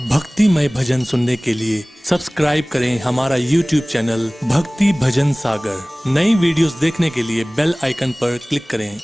भक्तिमय भजन सुनने के लिए सब्सक्राइब करें हमारा YouTube चैनल भक्ति भजन सागर। नई वीडियोस देखने के लिए बेल आइकन पर क्लिक करें।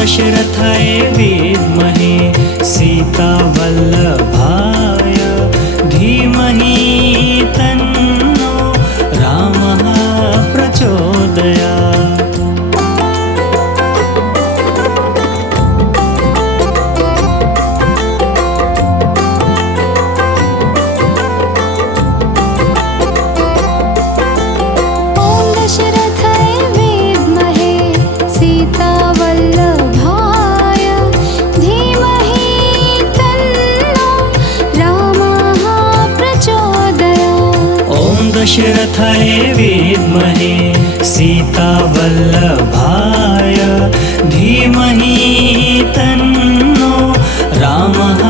दशरथाय विद्महे सीतावल्लभाय धीमहि तन्नो रामः प्रचोदयात्। दशरथाय विद्महे सीतावल्लभाय धीमहि तन्नो रामः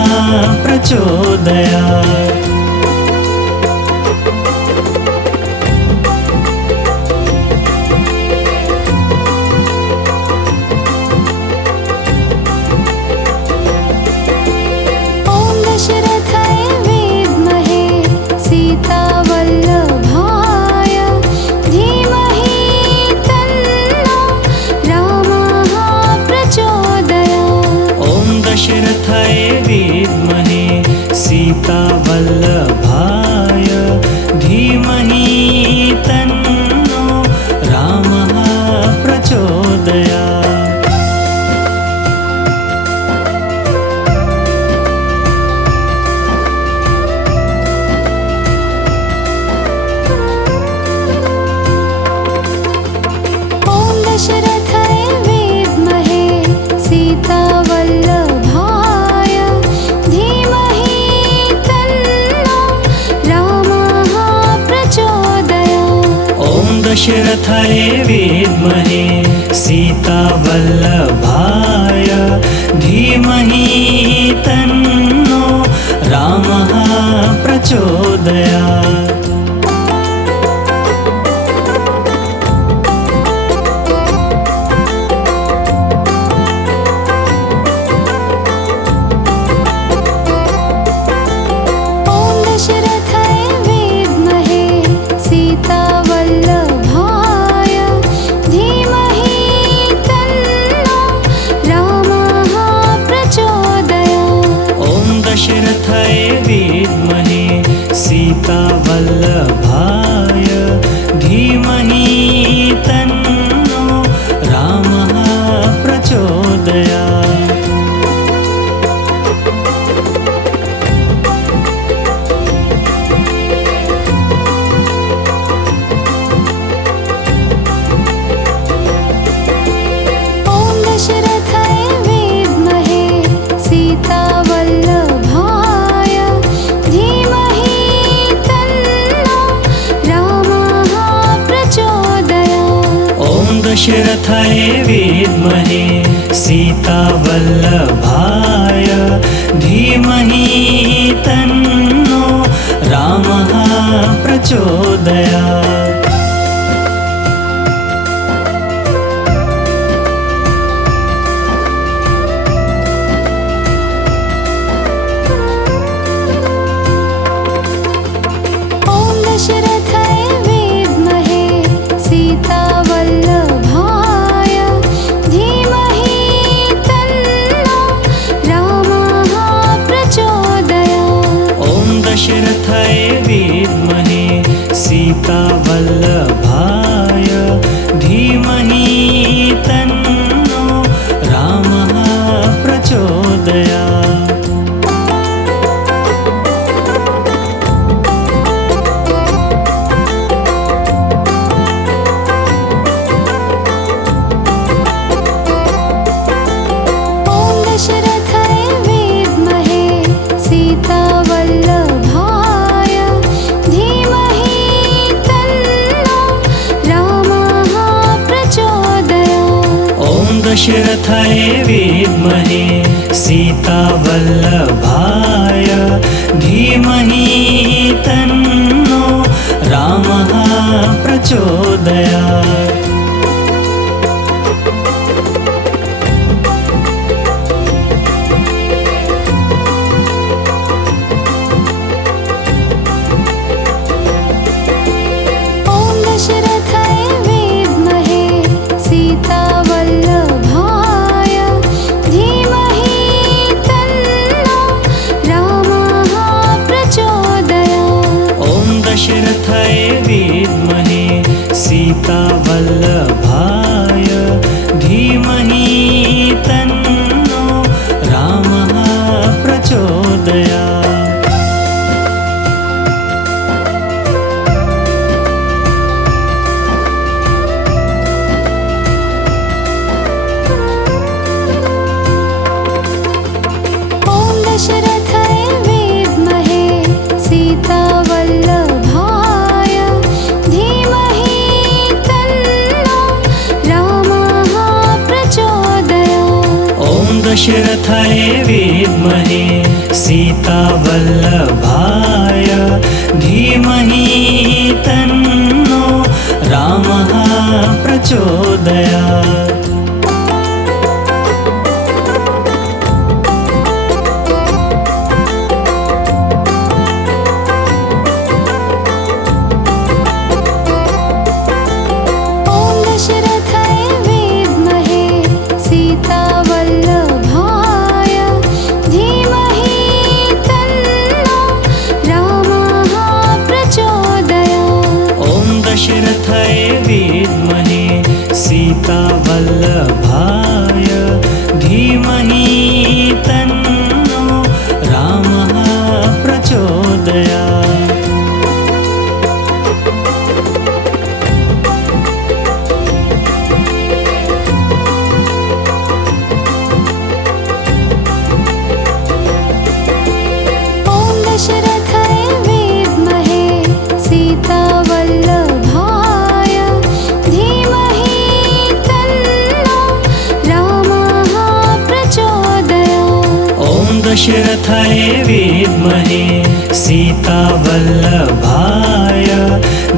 प्रचोदयात्। दशरथाय विद्महे सीतावल्लभाय धीमहि तन्नो रामः प्रचोदयात्। दशरथाय विद्महे सीतावल्लभाय धीमहि तन्नो रामः प्रचोदयात्। दशरथाय विद्महे सीतावल्लभाय धीमहि तन्नो रामः प्रचोदयात्। दशरथाय विद्महे सीतावल्लभाय धीमहि तन्नो रामः प्रचोदयात्। दशरथाय विद्महे सीतावल्लभाय धीमहि तन्नो रामः प्रचोदयात्। दशरथाय विद्महे सीतावल्लभाय दशरथाय विद्महे सीतावल्लभाय धीमहि तन्नो रामः प्रचोदयात्। दशरथाय विद्महे सीतावल्लभाय धीमहि तन्नो रामः प्रचोदयात्। दशरथाय विद्महे सीतावल्लभाय धीमहि तन्नो रामः प्रचोदयात्। दशरथाय विद्महे सीतावल्लभाय धीमहि तन्नो रामः प्रचोदयात्। दशरथाय विद्महे सीतावल्लभाय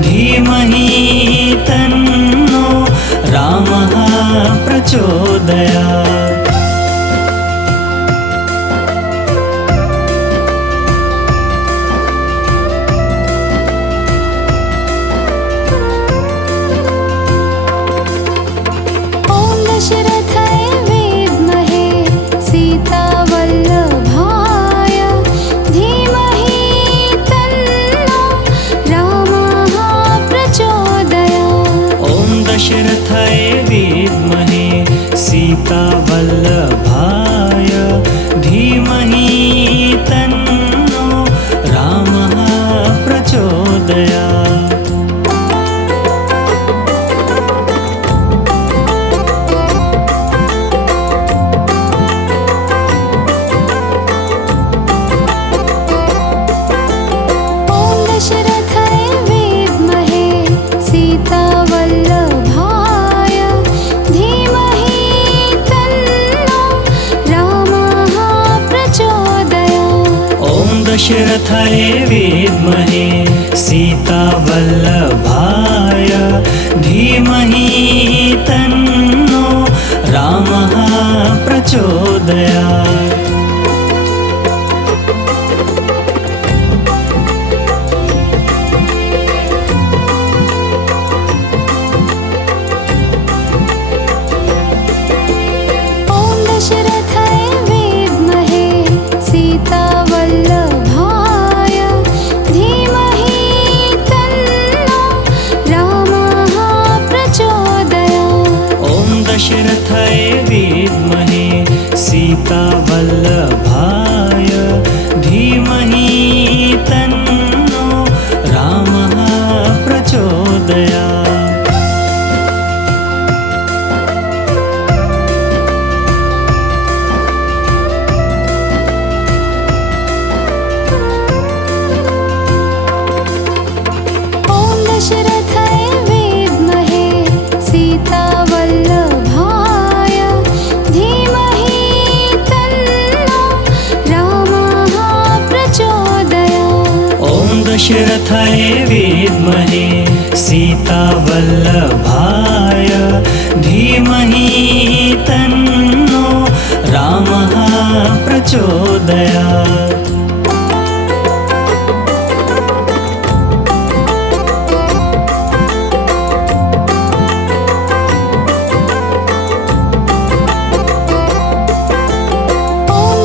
धीमहि तन्नो रामः प्रचोदयात्। दशरथाय विद्महे सीतावल्लभाय धीमहि तन्नो रामः प्रचोदयात्। दशरथाय विद्महे सीतावल्लभाय धीमहि तन्नो रामः प्रचोदयात्। दशरथाय विद्महे सीतावल्लभाय दशरथाय विद्महे सीतावल्लभाय धीमहि तन्नो रामः प्रचोदयात्।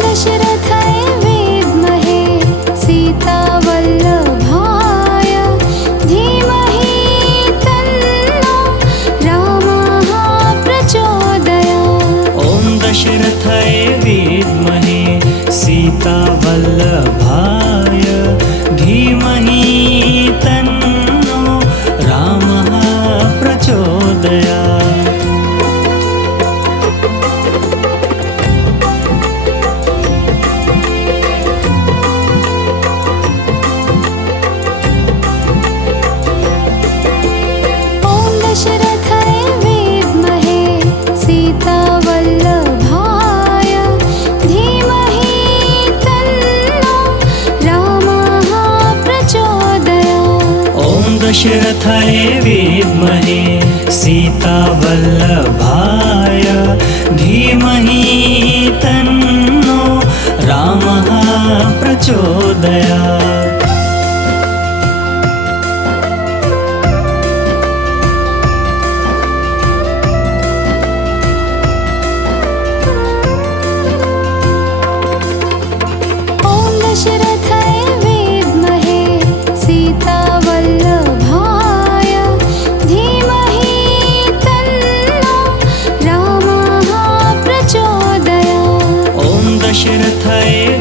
दशरथाय विद्महे सीतावल्लभाय धीमहि तन्नो रामः प्रचोदयात्। दशरथाय विद्महे सीतावल्लभाय धीमहि तन्नो रामः प्रचोदयात्। दशरथाय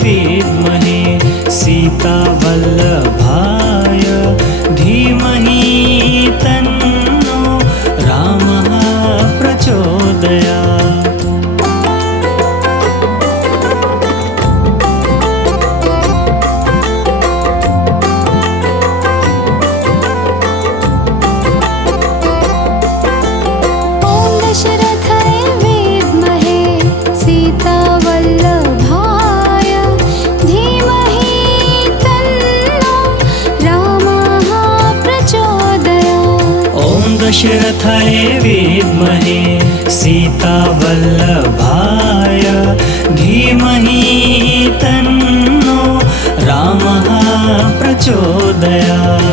विद्महे सीतावल्लभाय धीमहि तन्नो रामः प्रचोदयात्। दशरथाय विद्महे सीतावल्लभाय धीमहि तन्नो रामः प्रचोदयात्।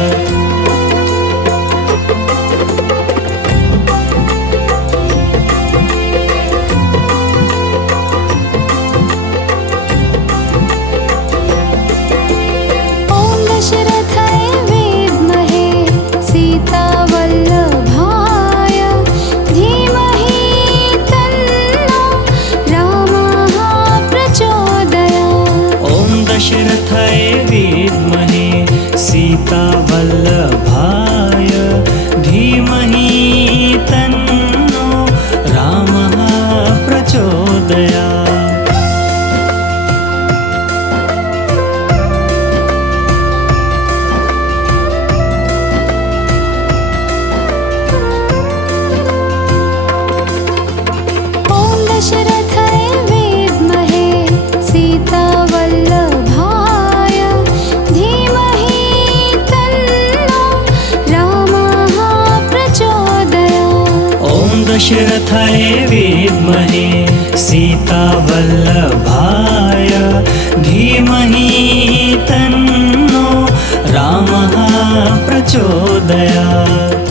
दशरथाय विद्महे सीतावल्लभाय धीमहि तन्नो रामः प्रचोदयात्। दशरथाय विद्महे सीतावल्लभाय धीमहि तन्नो रामः प्रचोदयात्।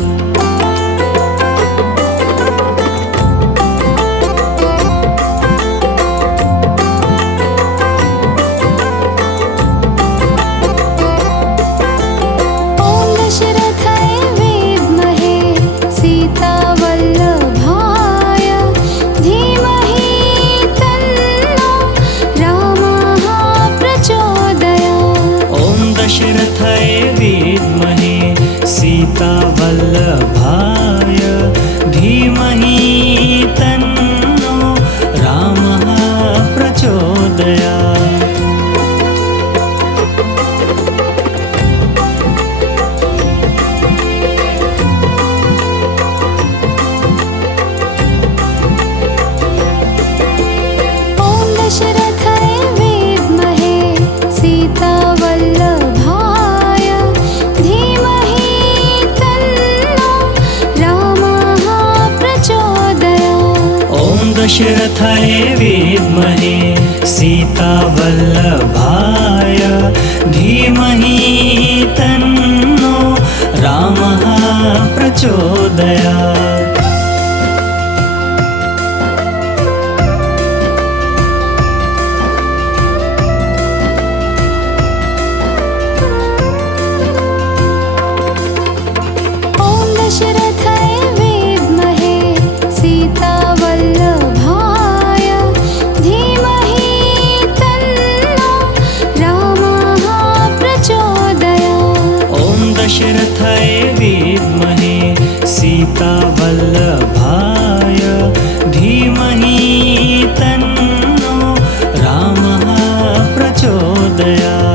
दशरथाय विद्महे सीतावल्लभाय धीमहि तन्नो रामः प्रचोदयात्। दशरथाय विद्महे सीतावल्लभाय धीमहि तन्नो रामः प्रचोदयात्। दशरथाय विद्महे सीतावल्लभाय धीमहि तन्नो रामः प्रचोदयात्।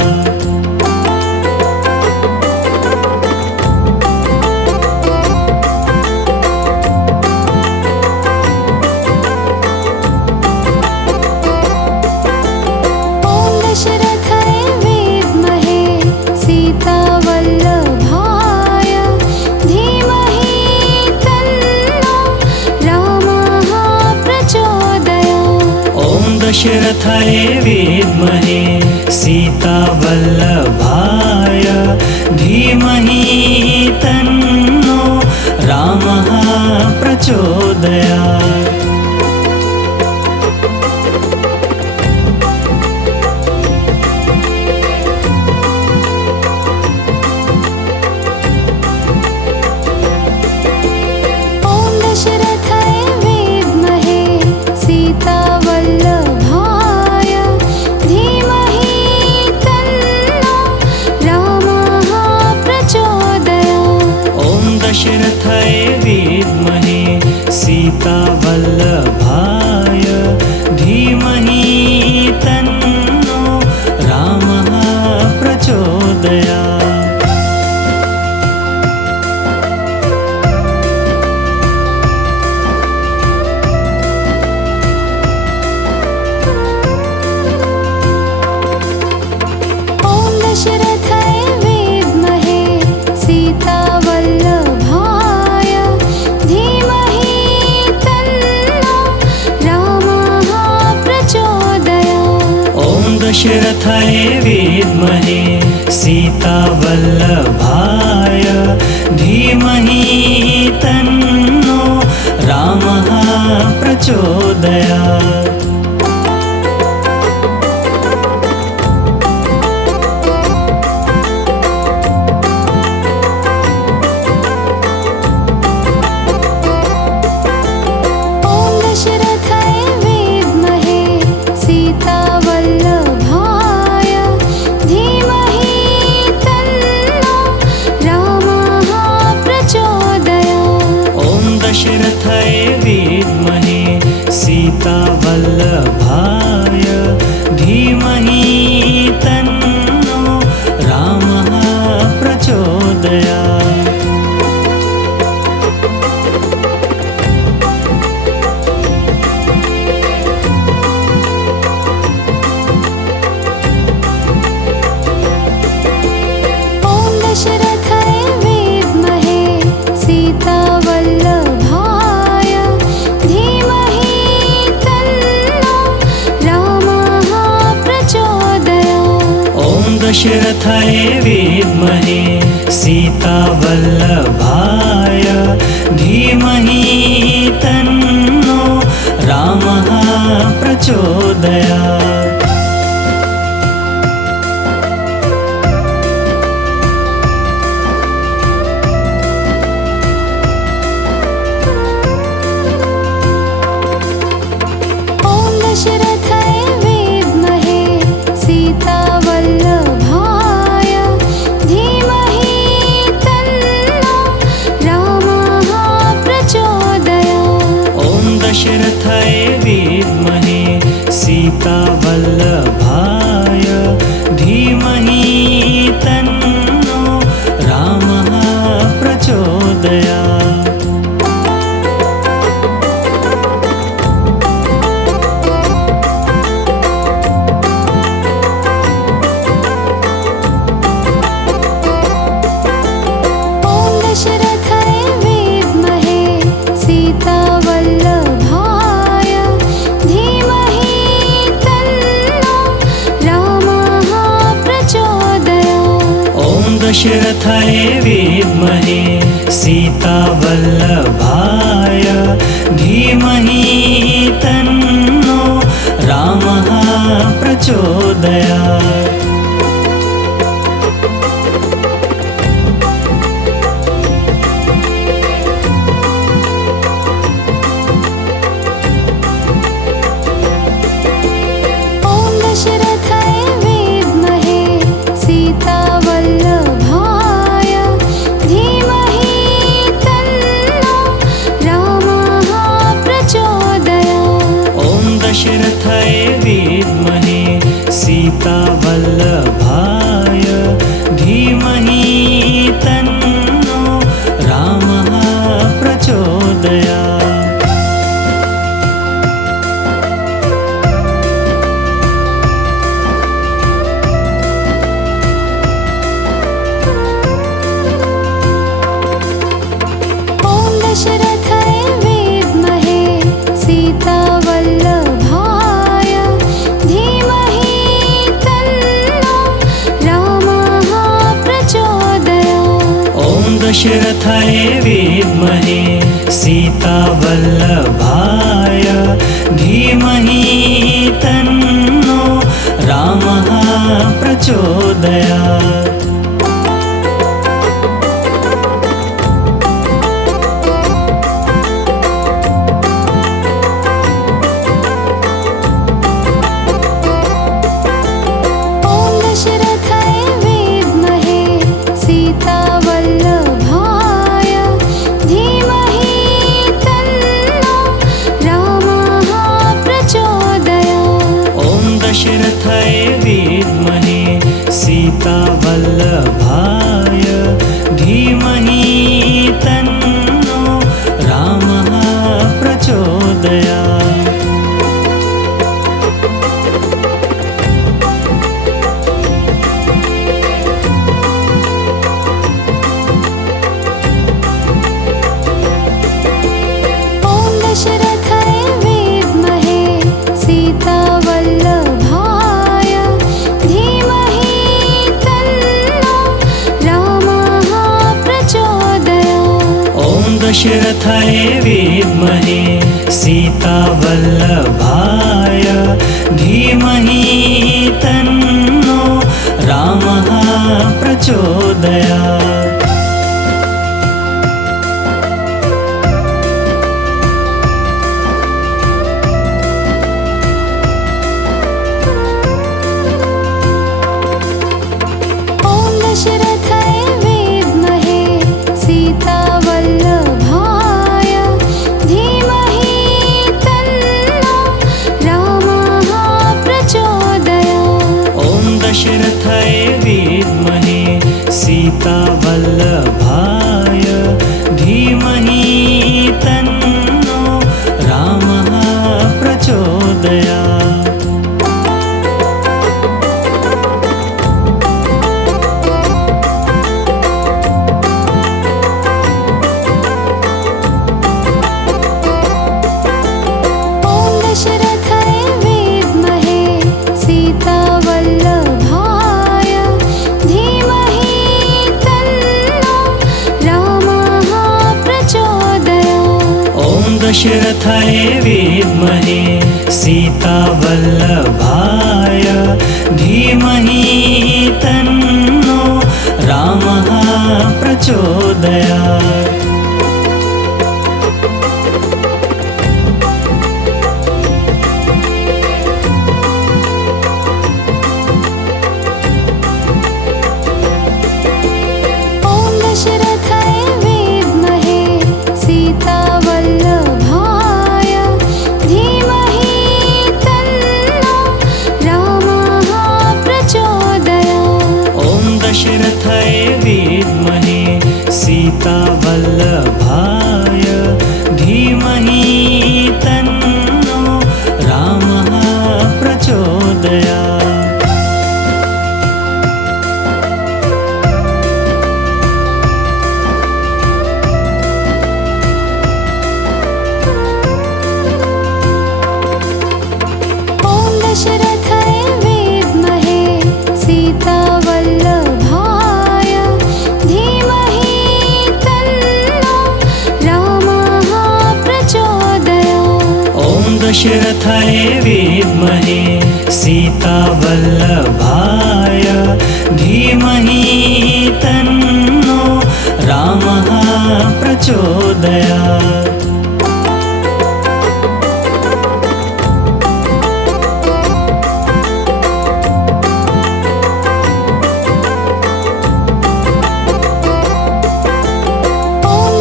दशरथाय विद्महे सीतावल्लभाय धीमहि तन्नो रामः प्रचोदयात्। दशरथाय विद्महे सीतावल्लभाय धीमहि तन्नो रामः प्रचोदयात्। दशरथाय विद्महे सीतावल्लभाय धीमहि तन्नो रामः प्रचोदयात्। दशरथाय विद्महे सीतावल्लभाय धीमहि तन्नो रामः प्रचोदयात्। दशरथाय विद्महे सीतावल्लभाय धीमहि तन्नो रामः प्रचोदयात्। दशरथाय विद्महे सीतावल्लभाय धीमहि तन्नो रामः प्रचोदयात्। दशरथाय विद्महे सीतावल्लभाय धीमहि तन्नो रामः प्रचोदयात्। दशरथाय विद्महे सीतावल्लभाय धीमहि तन्नो रामः प्रचोदयात्। दशरथाय विद्महे सीतावल्लभाय धीमहि तन्नो रामः प्रचोदयात्। दशरथाय विद्महे सीतावल्लभाय धीमहि तन्नो रामः प्रचोदयात्। दशरथाय विद्महे सीतावल्लभाय धीमहि तन्नो रामः प्रचोदयात्। दशरथाय विद्महे सीतावल्लभाय धीमहि तन्नो रामः प्रचोदयात्। दशरथाय विद्महे सीतावल्लभाय धीमहि तन्नो रामः प्रचोदयात्। दशरथाय विद्महे सीतावल्लभाय धीमहि तन्नो रामः प्रचोदयात्। दशरथाय विद्महे सीतावल्लभाय दशरथाय विद्महे सीतावल्लभाय धीमहि तन्नो रामः प्रचोदयात्।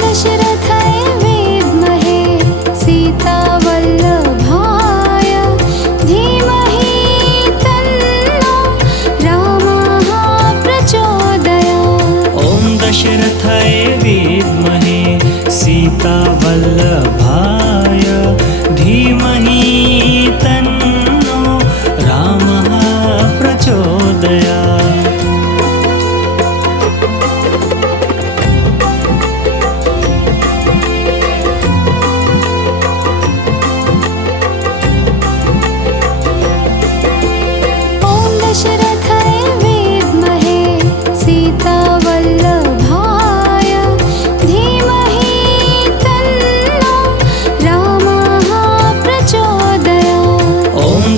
दशरथाय विद्महे सीतावल्लभाय धीमहि तन्नो रामः प्रचोदयात्।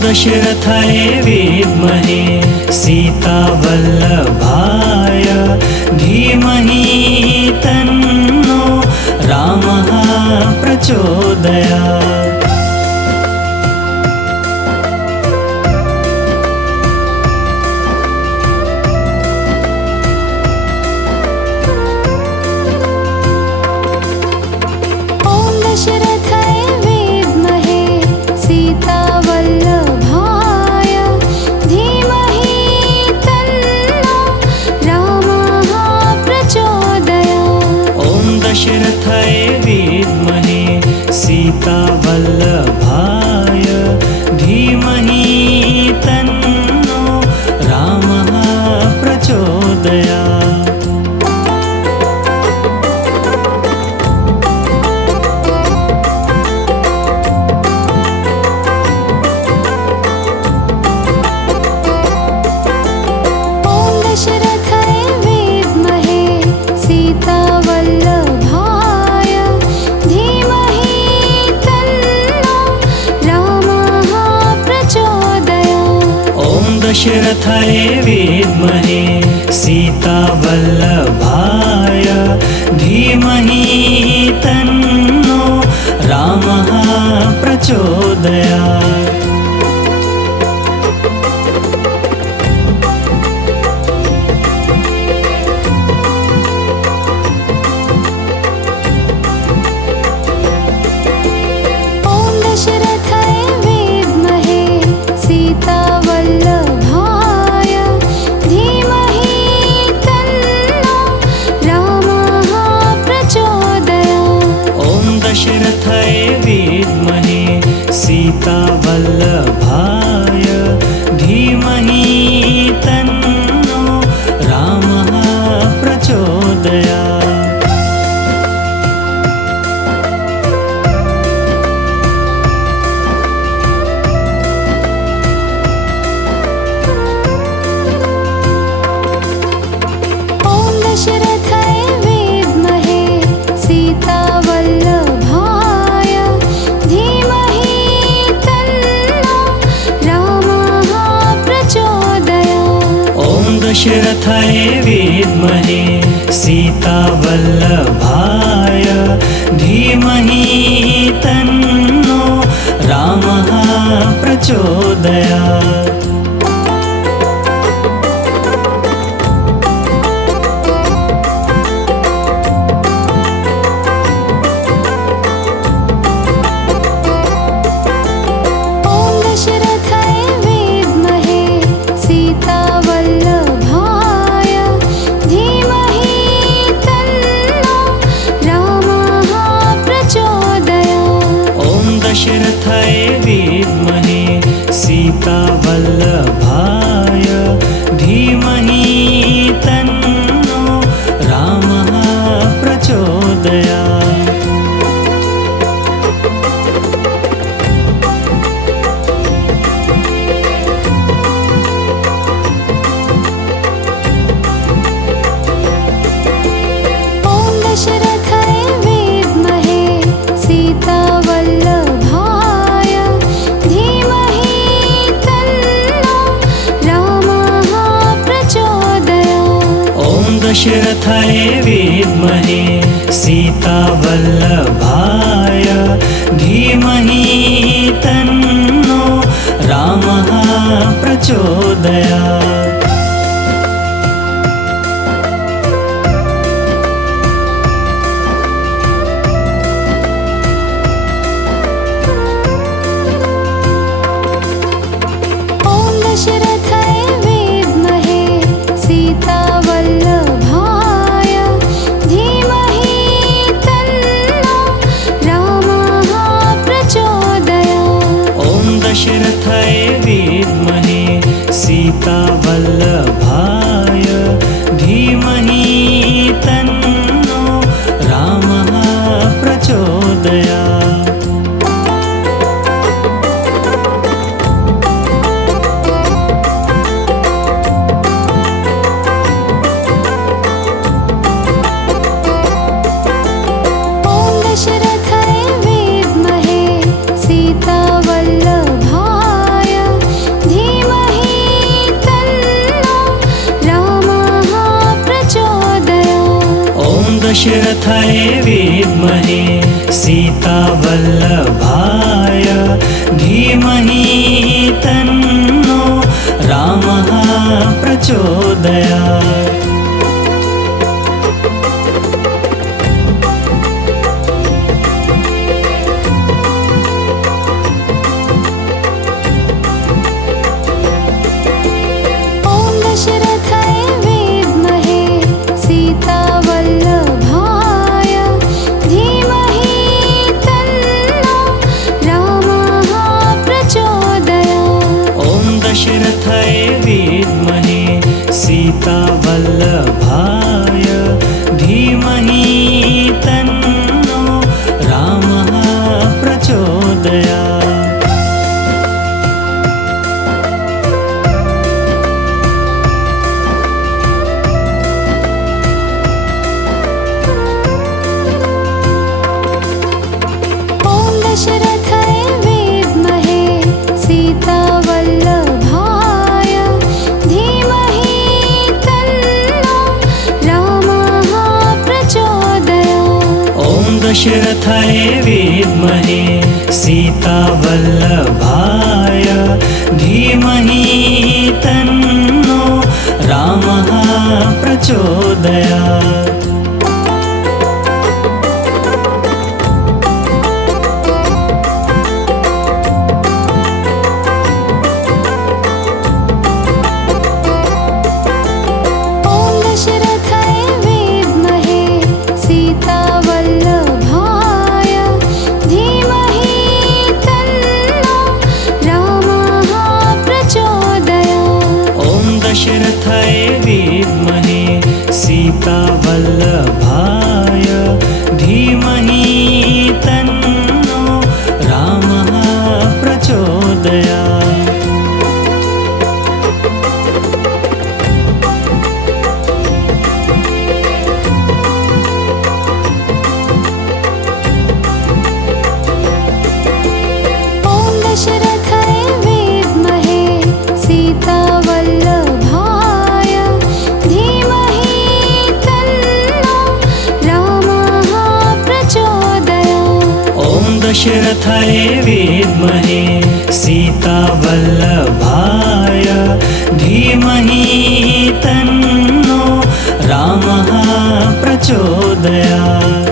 दशरथाय विद्महे सीतावल्लभाय धीमहि तन्नो रामः प्रचोदयात्। दशरथाय विद्महे सीतावल्लभाय धीमहि तन्नो रामः प्रचोदयात्। दशरथाय विद्महे सीतावल्लभाय धीमहि तन्नो रामः प्रचोदयात्। दशरथाय विद्महे सीतावल्लभाय धीमहि तन्नो रामः प्रचोदयात्। दशरथाय विद्महे सीतावल्लभाय धीमहि तन्नो रामः प्रचोदयात्। दशरथाय विद्महे सीतावल्लभाय धीमहि तन्नो रामः प्रचोदयात्। दशरथाय विद्महे सीतावल्लभाय धीमहि तन्नो रामः प्रचोदयात्। दशरथाय विद्महे सीतावल्लभाय धीमहि तन्नो रामः प्रचोदयात्। दशरथाय विद्महे सीतावल्लभाय धीमहि तन्नो रामः प्रचोदयात्। दशरथाय विद्महे सीतावल्लभाय धीमहि तन्नो रामः प्रचोदयात्। दशरथाय विद्महे सीतावल्लभाय धीमहि तन्नो रामः प्रचोदयात्। दशरथाय विद्महे सीतावल्लभाय धीमहि तन्नो रामः प्रचोदयात्। दशरथाय विद्महे सीतावल्लभाय धीमहि तन्नो रामः प्रचोदयात्।